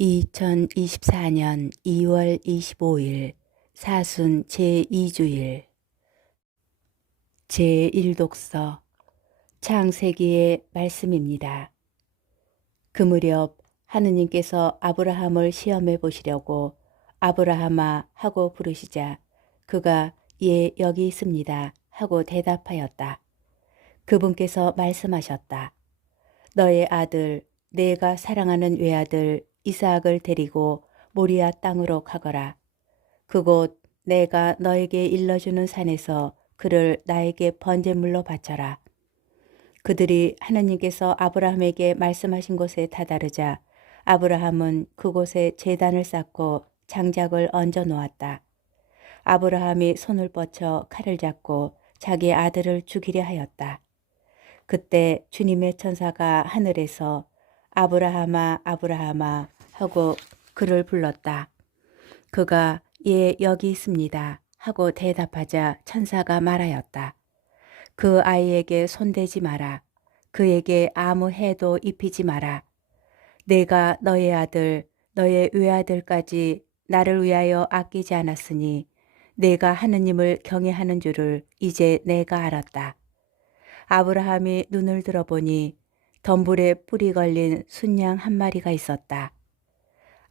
2024년 2월 25일 사순 제2주일 제1독서 창세기의 말씀입니다. 그 무렵 하느님께서 아브라함을 시험해 보시려고 아브라함아 하고 부르시자 그가 예 여기 있습니다 하고 대답하였다. 그분께서 말씀하셨다. 너의 아들 내가 사랑하는 외아들 이삭을 데리고 모리아 땅으로 가거라. 그곳 내가 너에게 일러주는 산에서 그를 나에게 번제물로 바쳐라. 그들이 하느님께서 아브라함에게 말씀하신 곳에 다다르자 아브라함은 그곳에 제단을 쌓고 장작을 얹어 놓았다. 아브라함이 손을 뻗쳐 칼을 잡고 자기 아들을 죽이려 하였다. 그때 주님의 천사가 하늘에서 아브라함아 아브라함아 하고 그를 불렀다. 그가 예 여기 있습니다 하고 대답하자 천사가 말하였다. 그 아이에게 손대지 마라. 그에게 아무 해도 입히지 마라. 내가 너의 아들 너의 외아들까지 나를 위하여 아끼지 않았으니 내가 하느님을 경외하는 줄을 이제 내가 알았다. 아브라함이 눈을 들어보니 덤불에 뿔이 걸린 순양 한 마리가 있었다.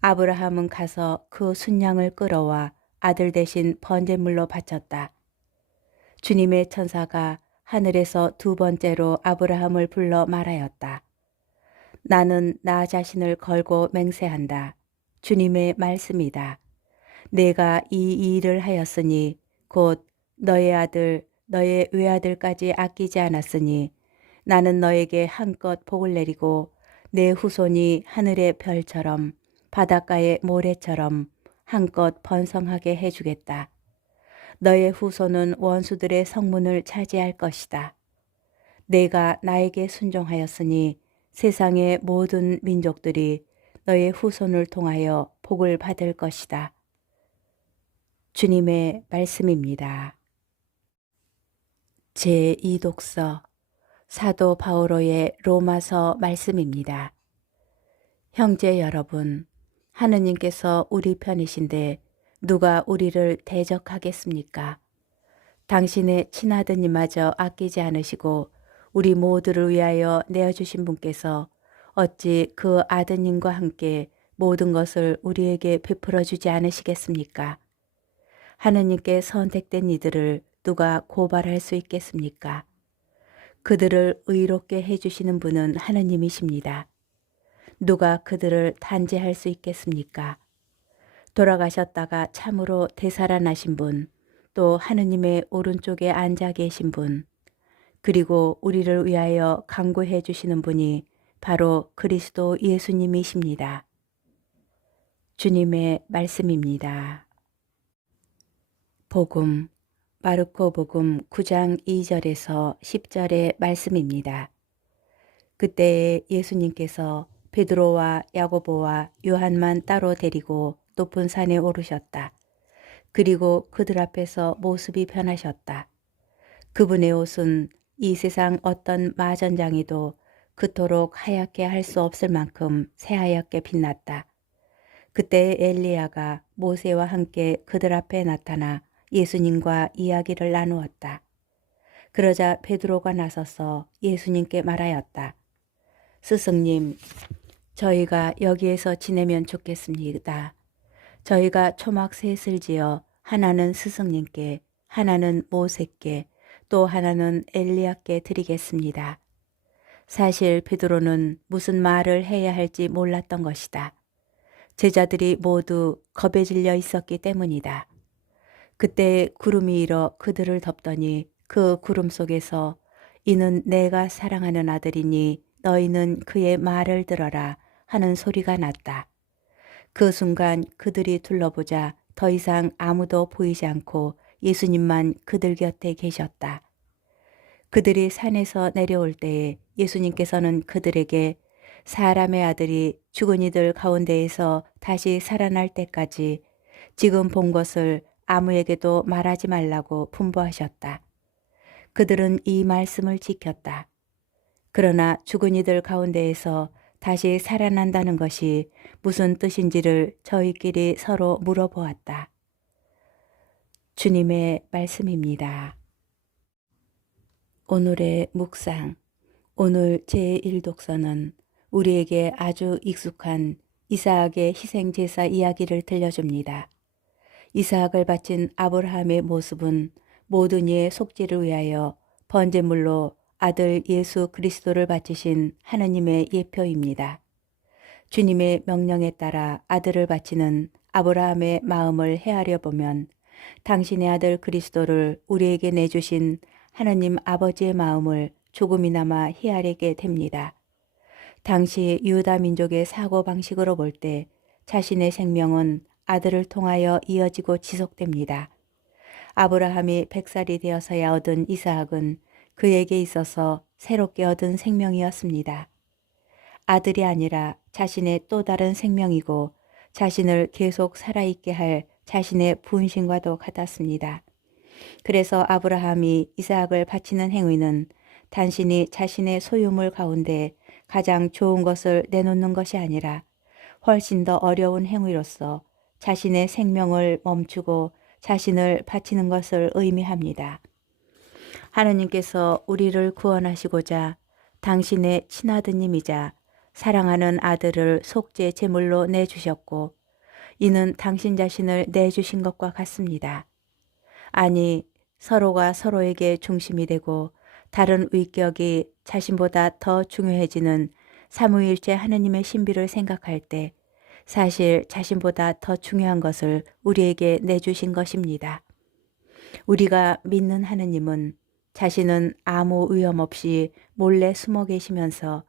아브라함은 가서 그 순양을 끌어와 아들 대신 번제물로 바쳤다. 주님의 천사가 하늘에서 두 번째로 아브라함을 불러 말하였다. 나는 나 자신을 걸고 맹세한다. 주님의 말씀이다. 내가 이 일을 하였으니 곧 너의 아들 너의 외아들까지 아끼지 않았으니 나는 너에게 한껏 복을 내리고 내 후손이 하늘의 별처럼 바닷가의 모래처럼 한껏 번성하게 해주겠다. 너의 후손은 원수들의 성문을 차지할 것이다. 내가 나에게 순종하였으니 세상의 모든 민족들이 너의 후손을 통하여 복을 받을 것이다. 주님의 말씀입니다. 제2독서 사도 바오로의 로마서 말씀입니다. 형제 여러분, 하느님께서 우리 편이신데 누가 우리를 대적하겠습니까? 당신의 친아드님마저 아끼지 않으시고 우리 모두를 위하여 내어주신 분께서 어찌 그 아드님과 함께 모든 것을 우리에게 베풀어 주지 않으시겠습니까? 하느님께 선택된 이들을 누가 고발할 수 있겠습니까? 그들을 의롭게 해주시는 분은 하느님이십니다. 누가 그들을 단죄할 수 있겠습니까? 돌아가셨다가 참으로 되살아나신 분, 또 하느님의 오른쪽에 앉아 계신 분, 그리고 우리를 위하여 간구해 주시는 분이 바로 그리스도 예수님이십니다. 주님의 말씀입니다. 복음 마르코 복음 9장 2절에서 10절의 말씀입니다. 그때에 예수님께서 베드로와 야고보와 요한만 따로 데리고 높은 산에 오르셨다. 그리고 그들 앞에서 모습이 변하셨다. 그분의 옷은 이 세상 어떤 마전장이도 그토록 하얗게 할 수 없을 만큼 새하얗게 빛났다. 그때 엘리야가 모세와 함께 그들 앞에 나타나 예수님과 이야기를 나누었다. 그러자 베드로가 나서서 예수님께 말하였다. 스승님, 저희가 여기에서 지내면 좋겠습니다. 저희가 초막 셋을 지어 하나는 스승님께, 하나는 모세께, 또 하나는 엘리야께 드리겠습니다. 사실 베드로는 무슨 말을 해야 할지 몰랐던 것이다. 제자들이 모두 겁에 질려 있었기 때문이다. 그때 구름이 일어 그들을 덮더니 그 구름 속에서 이는 내가 사랑하는 아들이니 너희는 그의 말을 들어라 하는 소리가 났다. 그 순간 그들이 둘러보자 더 이상 아무도 보이지 않고 예수님만 그들 곁에 계셨다. 그들이 산에서 내려올 때에 예수님께서는 그들에게 사람의 아들이 죽은 이들 가운데에서 다시 살아날 때까지 지금 본 것을 아무에게도 말하지 말라고 분부하셨다. 그들은 이 말씀을 지켰다. 그러나 죽은 이들 가운데에서 다시 살아난다는 것이 무슨 뜻인지를 저희끼리 서로 물어보았다. 주님의 말씀입니다. 오늘의 묵상. 오늘 제1독서는 우리에게 아주 익숙한 이삭의 희생제사 이야기를 들려줍니다. 이삭을 바친 아브라함의 모습은 모든 이의 속죄를 위하여 번제물로 아들 예수 그리스도를 바치신 하느님의 예표입니다. 주님의 명령에 따라 아들을 바치는 아브라함의 마음을 헤아려 보면 당신의 아들 그리스도를 우리에게 내주신 하느님 아버지의 마음을 조금이나마 헤아리게 됩니다. 당시 유다 민족의 사고방식으로 볼 때 자신의 생명은 아들을 통하여 이어지고 지속됩니다. 아브라함이 100살이 되어서야 얻은 이삭은 그에게 있어서 새롭게 얻은 생명이었습니다. 아들이 아니라 자신의 또 다른 생명이고 자신을 계속 살아있게 할 자신의 분신과도 같았습니다. 그래서 아브라함이 이삭을 바치는 행위는 단순히 자신의 소유물 가운데 가장 좋은 것을 내놓는 것이 아니라 훨씬 더 어려운 행위로서 자신의 생명을 멈추고 자신을 바치는 것을 의미합니다. 하느님께서 우리를 구원하시고자 당신의 친아드님이자 사랑하는 아들을 속죄 제물로 내주셨고 이는 당신 자신을 내주신 것과 같습니다. 아니, 서로가 서로에게 중심이 되고 다른 위격이 자신보다 더 중요해지는 삼위일체 하느님의 신비를 생각할 때 사실 자신보다 더 중요한 것을 우리에게 내주신 것입니다. 우리가 믿는 하느님은 자신은 아무 위험 없이 몰래 숨어 계시면서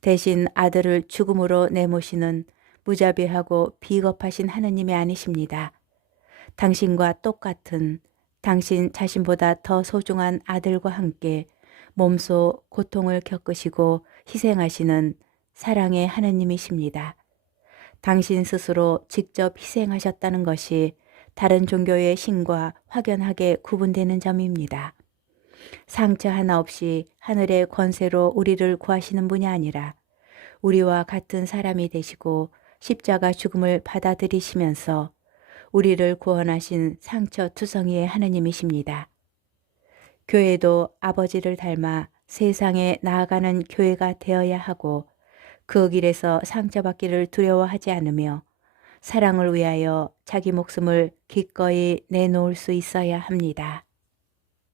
대신 아들을 죽음으로 내모시는 무자비하고 비겁하신 하느님이 아니십니다. 당신과 똑같은 당신 자신보다 더 소중한 아들과 함께 몸소 고통을 겪으시고 희생하시는 사랑의 하느님이십니다. 당신 스스로 직접 희생하셨다는 것이 다른 종교의 신과 확연하게 구분되는 점입니다. 상처 하나 없이 하늘의 권세로 우리를 구하시는 분이 아니라 우리와 같은 사람이 되시고 십자가 죽음을 받아들이시면서 우리를 구원하신 상처투성이의 하느님이십니다. 교회도 아버지를 닮아 세상에 나아가는 교회가 되어야 하고 그 길에서 상처받기를 두려워하지 않으며 사랑을 위하여 자기 목숨을 기꺼이 내놓을 수 있어야 합니다.